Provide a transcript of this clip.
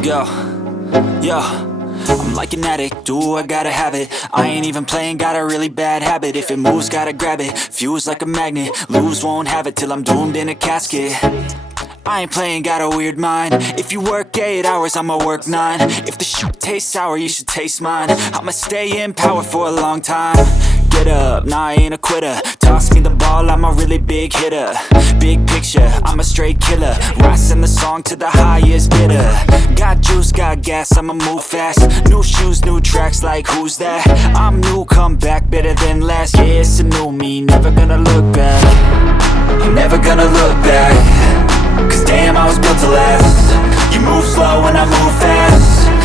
Let's go. Yo, I'm like an addict, do I gotta have it. I ain't even playing, got a really bad habit. If it moves, gotta grab it, fuse like a magnet. Lose, won't have it till I'm doomed in a casket. I ain't playing, got a weird mind. If you work 8 hours, I'ma work 9. If the shit tastes sour, you should taste mine. I'ma stay in power for a long time. Get up, nah, I ain't a quitter. Toss me the ball, I'm a really big hitter. Big picture, I'm a straight killer. Rising the song to the highest bidder. Got juice, got gas, I'ma move fast. New shoes, new tracks, like who's that? I'm new, come back, better than last. Yeah, it's a new me, never gonna look back. I'm never gonna look back. Cause damn, I was built to last. You move slow and I move fast.